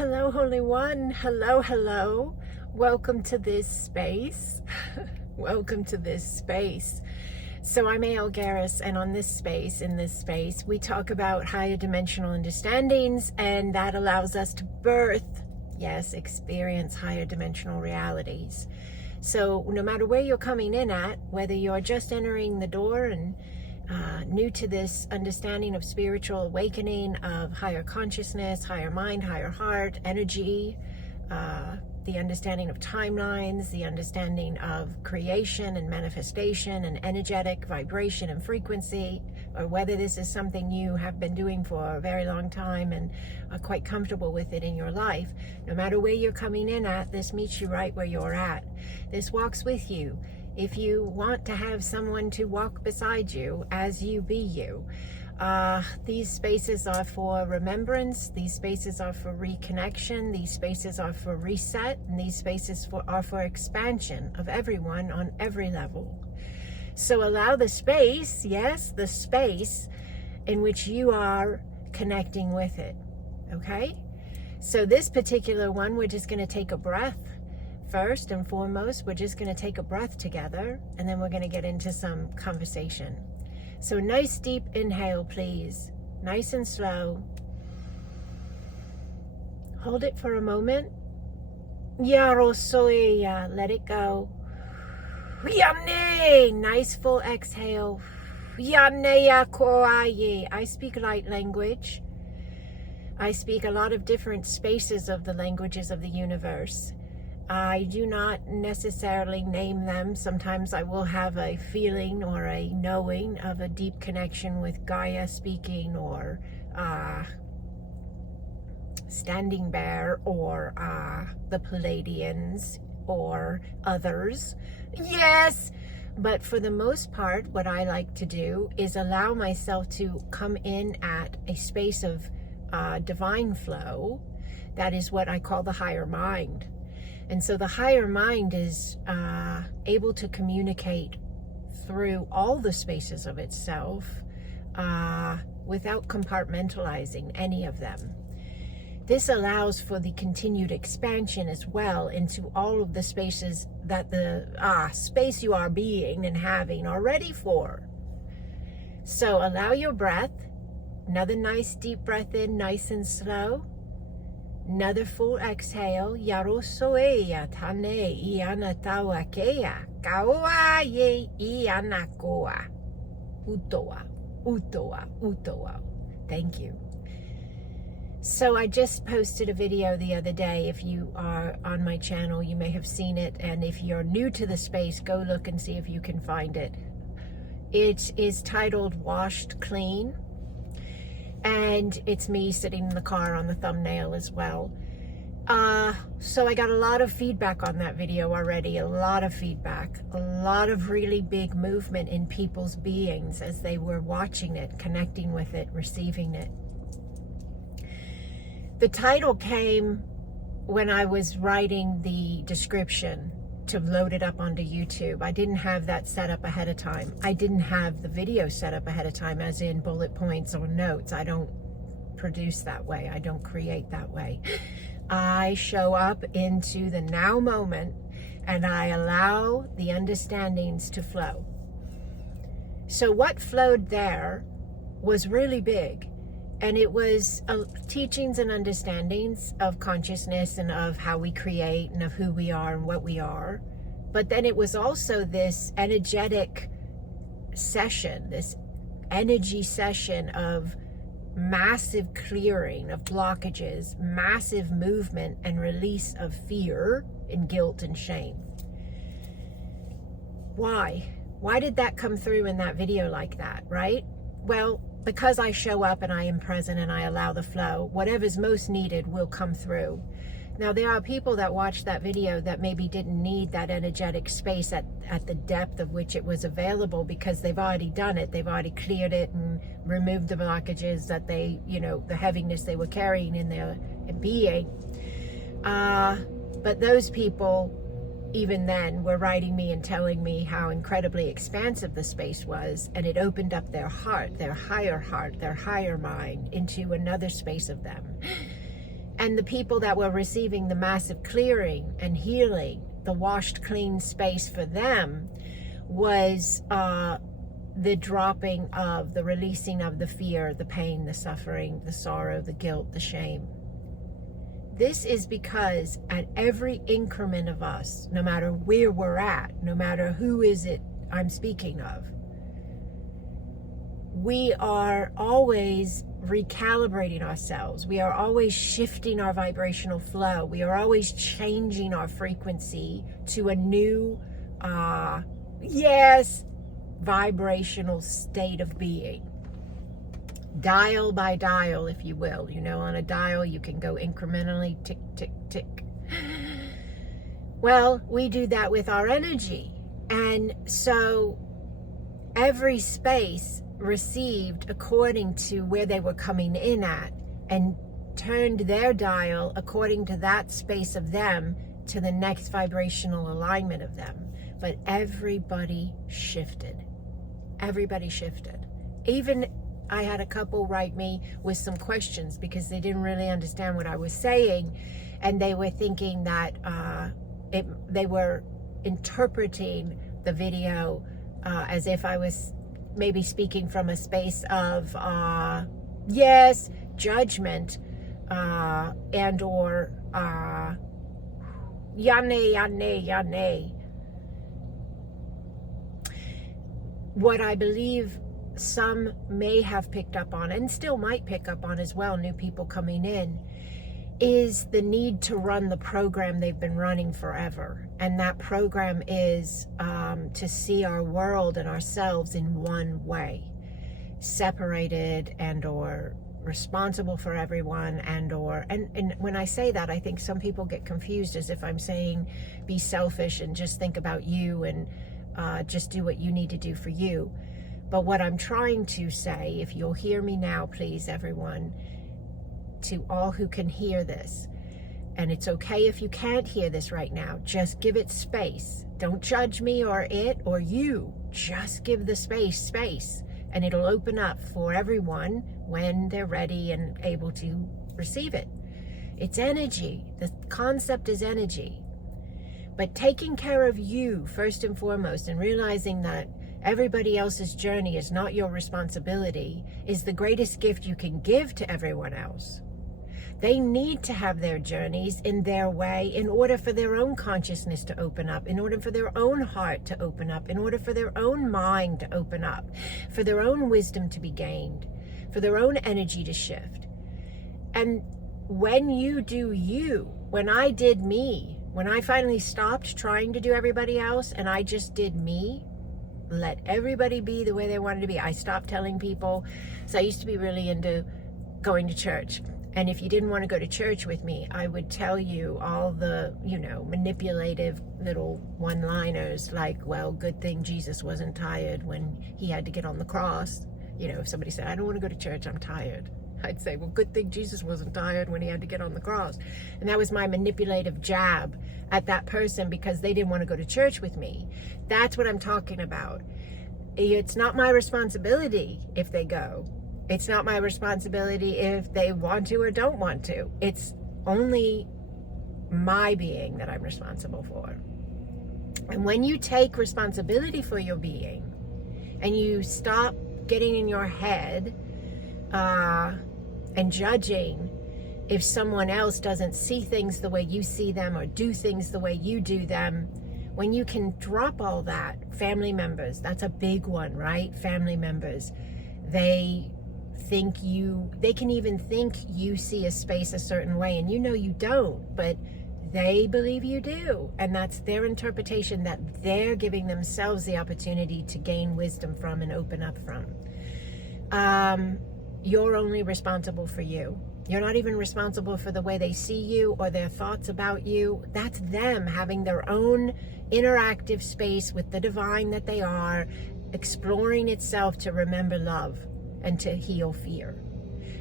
Hello, Holy One. Hello, hello. Welcome to this space. Welcome to this space. So I'm A.L. Garris, and in this space, we talk about higher dimensional understandings, and that allows us to experience higher dimensional realities. So no matter where you're coming in at, whether you're just entering the door and new to this understanding of spiritual awakening, of higher consciousness, higher mind, higher heart, energy, the understanding of timelines, the understanding of creation and manifestation and energetic vibration and frequency, or whether this is something you have been doing for a very long time and are quite comfortable with it in your life, no matter where you're coming in at, this meets you right where you're at. This walks with you. If you want to have someone to walk beside you as you be you, these spaces are for remembrance, these spaces are for reconnection, these spaces are for reset, and these spaces are for expansion of everyone on every level. So allow the space, yes, the space in which you are connecting with it, okay? So this particular one, we're just going to take a breath. First and foremost, we're just going to take a breath together, and then we're going to get into some conversation. So nice deep inhale, please. Nice and slow. Hold it for a moment. Yarosoya, let it go. Yamne, nice full exhale. Yamne koaye. I speak light language. I speak a lot of different spaces of the languages of the universe. I do not necessarily name them. Sometimes I will have a feeling or a knowing of a deep connection with Gaia speaking, or Standing Bear, or the Palladians, or others. Yes! But for the most part, what I like to do is allow myself to come in at a space of divine flow. That is what I call the higher mind. And so the higher mind is able to communicate through all the spaces of itself without compartmentalizing any of them. This allows for the continued expansion as well into all of the spaces that the space you are being and having are ready for. So allow your breath. Another nice deep breath in, nice and slow. Another full exhale. Yarosoeya tane iana tawakea. Kaoa ye iana koa. Utoa, utoa, utoa. Thank you. So I just posted a video the other day. If you are on my channel, you may have seen it. And if you're new to the space, go look and see if you can find it. It is titled Washed Clean. And it's me sitting in the car on the thumbnail as well. So I got a lot of feedback on that video already, a lot of feedback, a lot of really big movement in people's beings as they were watching it, connecting with it, receiving it. The title came when I was writing the description to load it up onto YouTube. I didn't have that set up ahead of time. I didn't have the video set up ahead of time, as in bullet points or notes. I don't produce that way. I don't create that way. I show up into the now moment and I allow the understandings to flow. So what flowed there was really big. And it was teachings and understandings of consciousness and of how we create and of who we are and what we are. But then it was also this energetic session, this energy session of massive clearing of blockages, massive movement and release of fear and guilt and shame. Why? Why did that come through in that video like that, right? Well, because I show up and I am present and I allow the flow, whatever's most needed will come through. Now, there are people that watched that video that maybe didn't need that energetic space at the depth of which it was available, because they've already done it. They've already cleared it and removed the blockages that they, the heaviness they were carrying in their being. But those people, even then, were writing me and telling me how incredibly expansive the space was, and it opened up their heart, their higher mind, into another space of them. And the people that were receiving the massive clearing and healing, the washed clean space for them was the dropping of, the releasing of the fear, the pain, the suffering, the sorrow, the guilt, the shame. This is because at every increment of us, no matter where we're at, no matter who is it I'm speaking of, we are always recalibrating ourselves. We are always shifting our vibrational flow. We are always changing our frequency to a new, vibrational state of being. Dial by dial, if you will. You know, on a dial, you can go incrementally, tick, tick, tick. Well, we do that with our energy. And so every space received according to where they were coming in at, and turned their dial according to that space of them to the next vibrational alignment of them. But everybody shifted. Everybody shifted. Even I had a couple write me with some questions because they didn't really understand what I was saying, and they were thinking that they were interpreting the video as if I was maybe speaking from a space of judgment and or yane. What I believe some may have picked up on, and still might pick up on as well, new people coming in, is the need to run the program they've been running forever. And that program is to see our world and ourselves in one way, separated and or responsible for everyone and when I say that, I think some people get confused as if I'm saying be selfish and just think about you and just do what you need to do for you. But what I'm trying to say, if you'll hear me now, please, everyone, to all who can hear this, and it's okay if you can't hear this right now, just give it space. Don't judge me or it or you. Just give the space, and it'll open up for everyone when they're ready and able to receive it. It's energy. The concept is energy. But taking care of you first and foremost, and realizing that everybody else's journey is not your responsibility, is the greatest gift you can give to everyone else. They need to have their journeys in their way in order for their own consciousness to open up, in order for their own heart to open up, in order for their own mind to open up, for their own wisdom to be gained, for their own energy to shift. And when you do you, when I did me, when I finally stopped trying to do everybody else and I just did me, let everybody be the way they wanted to be. I stopped telling people. So I used to be really into going to church. And if you didn't want to go to church with me, I would tell you all the, manipulative little one-liners like, well, good thing Jesus wasn't tired when he had to get on the cross. If somebody said, I don't want to go to church, I'm tired, I'd say, well, good thing Jesus wasn't tired when he had to get on the cross. And that was my manipulative jab at that person because they didn't want to go to church with me. That's what I'm talking about. It's not my responsibility if they go. It's not my responsibility if they want to or don't want to. It's only my being that I'm responsible for. And when you take responsibility for your being and you stop getting in your head and judging if someone else doesn't see things the way you see them or do things the way you do them, when you can drop all that, family members, that's a big one, right? Family members, they can even think you see a space a certain way and you don't, but they believe you do. And that's their interpretation that they're giving themselves the opportunity to gain wisdom from and open up from. You're only responsible for you. You're not even responsible for the way they see you or their thoughts about you. That's them having their own interactive space with the divine that they are, exploring itself to remember love and to heal fear.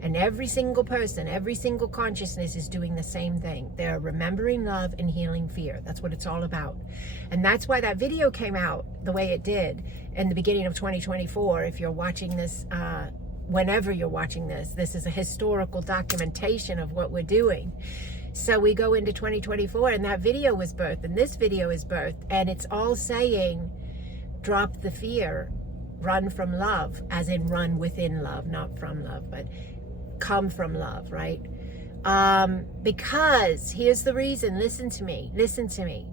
And every single person, every single consciousness is doing the same thing. They're remembering love and healing fear. That's what it's all about. And that's why that video came out the way it did in the beginning of 2024. If you're watching this whenever you're watching this. This is a historical documentation of what we're doing. So we go into 2024, and that video was birthed, and this video is birthed, and it's all saying, drop the fear, run from love, as in run within love, not from love, but come from love, right? Because here's the reason. Listen to me.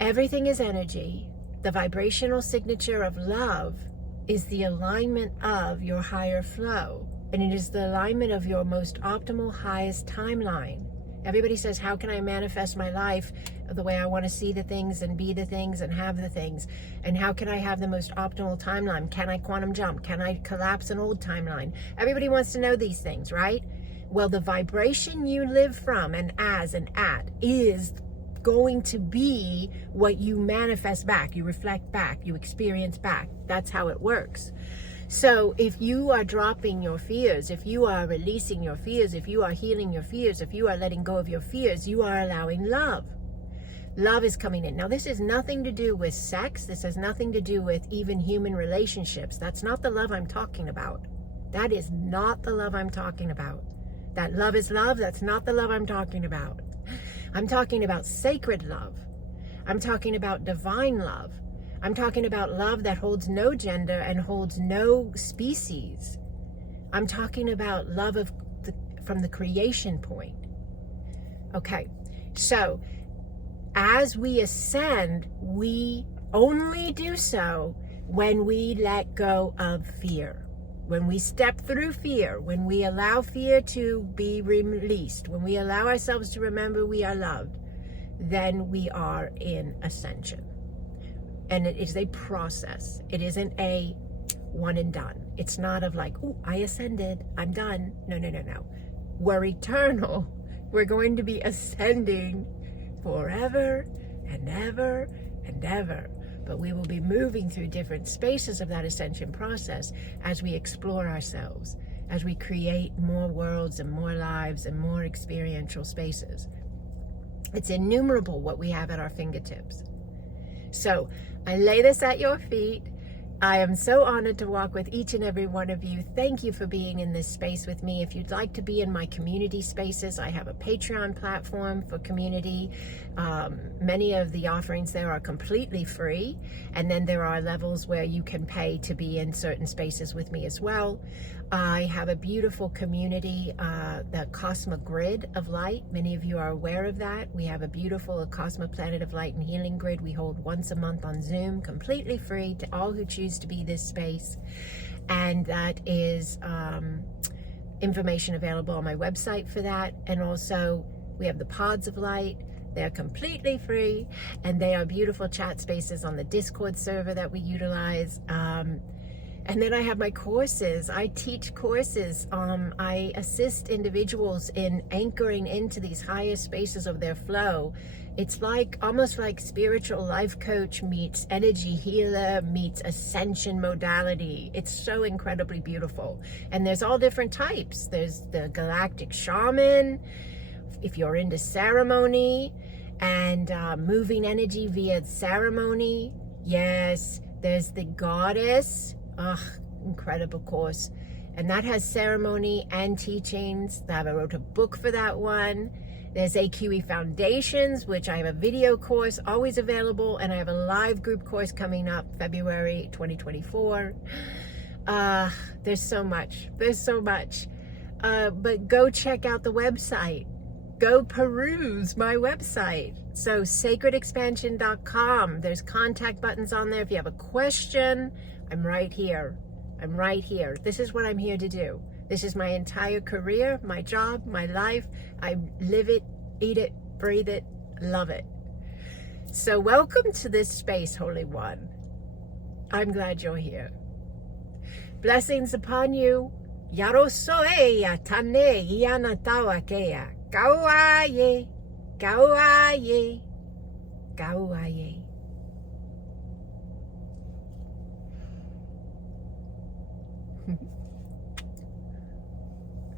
Everything is energy. The vibrational signature of love is the alignment of your higher flow. And it is the alignment of your most optimal, highest timeline. Everybody says, how can I manifest my life the way I want to see the things and be the things and have the things? And how can I have the most optimal timeline? Can I quantum jump? Can I collapse an old timeline? Everybody wants to know these things, right? Well, the vibration you live from and as and at is going to be what you manifest back, you reflect back, you experience back. That's how it works. So if you are dropping your fears, if you are releasing your fears, if you are healing your fears, if you are letting go of your fears, you are allowing love. Love is coming in. Now, this has nothing to do with sex. This has nothing to do with even human relationships. That's not the love I'm talking about. That is not the love I'm talking about. That love is love. That's not the love I'm talking about. I'm talking about sacred love. I'm talking about divine love. I'm talking about love that holds no gender and holds no species. I'm talking about love from the creation point. Okay, so as we ascend, we only do so when we let go of fear. When we step through fear, when we allow fear to be released, when we allow ourselves to remember we are loved, then we are in ascension. And it is a process. It isn't a one and done. It's not of like, oh, I ascended, I'm done. No. We're eternal. We're going to be ascending forever and ever and ever. But we will be moving through different spaces of that ascension process as we explore ourselves, as we create more worlds and more lives and more experiential spaces. It's innumerable what we have at our fingertips. So I lay this at your feet. I am so honored to walk with each and every one of you. Thank you for being in this space with me. If you'd like to be in my community spaces, I have a Patreon platform for community. Many of the offerings there are completely free. And then there are levels where you can pay to be in certain spaces with me as well. I have a beautiful community, the Acasma Grid of Light. Many of you are aware of that. We have a beautiful Acasma Planet of Light and Healing Grid we hold once a month on Zoom, completely free to all who choose to be this space. And that is information available on my website for that. And also we have the Pods of Light. They're completely free, and they are beautiful chat spaces on the Discord server that we utilize. And then I have my courses. I teach courses. I assist individuals in anchoring into these higher spaces of their flow. It's like almost like spiritual life coach meets energy healer meets ascension modality. It's so incredibly beautiful. And there's all different types. There's the galactic shaman, if you're into ceremony and moving energy via ceremony. Yes, there's the goddess. Incredible course. And that has ceremony and teachings. I wrote a book for that one. There's AQE Foundations, which I have a video course always available, and I have a live group course coming up February 2024. There's so much. But go check out the website. Go peruse my website. So sacredexpansion.com. There's contact buttons on there. If you have a question, I'm right here. This is what I'm here to do. This is my entire career, my job, my life. I live it, eat it, breathe it, love it. So welcome to this space, Holy One. I'm glad you're here. Blessings upon you. Yarosoeya tane ianatawakea. Kauaye, kauaye, kauaye.